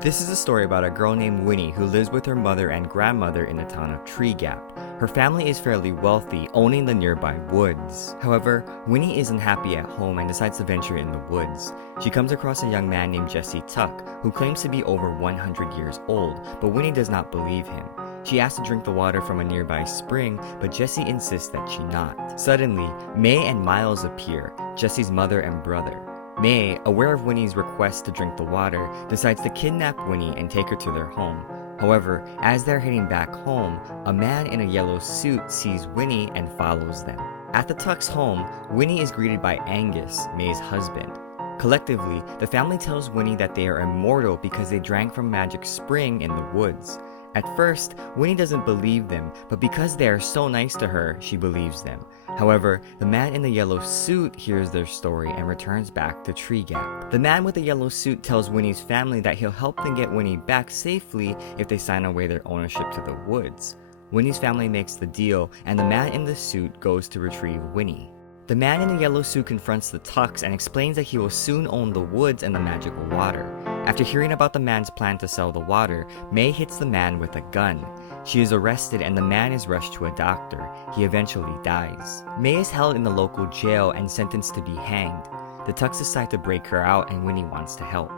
This is a story about a girl named Winnie who lives with her mother and grandmother in the town of Treegap. Her family is fairly wealthy, owning the nearby woods. However, Winnie isn't happy at home and decides to venture in the woods. She comes across a young man named Jesse Tuck, who claims to be over 100 years old, but Winnie does not believe him. She asks to drink the water from a nearby spring, but Jesse insists that she not. Suddenly, Mae and Miles appear, Jesse's mother and brother. Mae, aware of Winnie's request to drink the water, decides to kidnap Winnie and take her to their home. However, as they're heading back home, a man in a yellow suit sees Winnie and follows them. At the Tucks' home, Winnie is greeted by Angus, Mae's husband. Collectively, the family tells Winnie that they are immortal because they drank from Magic Spring in the woods. At first, Winnie doesn't believe them, but because they are so nice to her, she believes them. However, the man in the yellow suit hears their story and returns back to Treegap. The man with the yellow suit tells Winnie's family that he'll help them get Winnie back safely if they sign away their ownership to the woods. Winnie's family makes the deal, and the man in the suit goes to retrieve Winnie. The man in the yellow suit confronts the Tucks and explains that he will soon own the woods and the magical water. After hearing about the man's plan to sell the water, Mae hits the man with a gun. She is arrested and the man is rushed to a doctor. He eventually dies. Mae is held in the local jail and sentenced to be hanged. The Tucks decide to break her out and Winnie wants to help.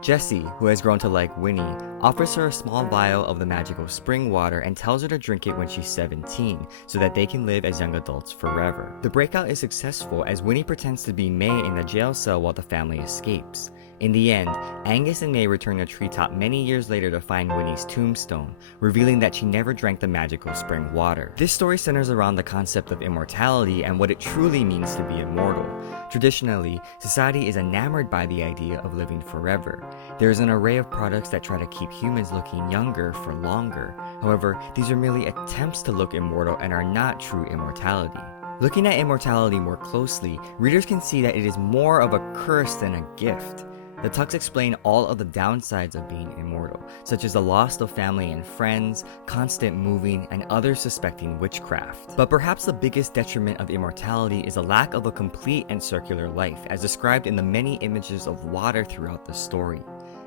Jesse, who has grown to like Winnie, offers her a small vial of the magical spring water and tells her to drink it when she's 17 so that they can live as young adults forever. The breakout is successful as Winnie pretends to be Mae in the jail cell while the family escapes. In the end, Angus and Mae return to Treetop many years later to find Winnie's tombstone, revealing that she never drank the magical spring water. This story centers around the concept of immortality and what it truly means to be immortal. Traditionally, society is enamored by the idea of living forever. There is an array of products that try to keep humans looking younger for longer. However, these are merely attempts to look immortal and are not true immortality. Looking at immortality more closely, readers can see that it is more of a curse than a gift. The Tucks explain all of the downsides of being immortal, such as the loss of family and friends, constant moving, and others suspecting witchcraft. But perhaps the biggest detriment of immortality is a lack of a complete and circular life, as described in the many images of water throughout the story.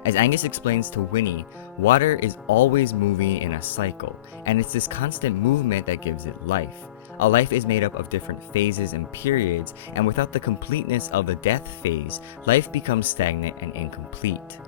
As Angus explains to Winnie, water is always moving in a cycle, and it's this constant movement that gives it life. A life is made up of different phases and periods, and without the completeness of the death phase, life becomes stagnant and incomplete.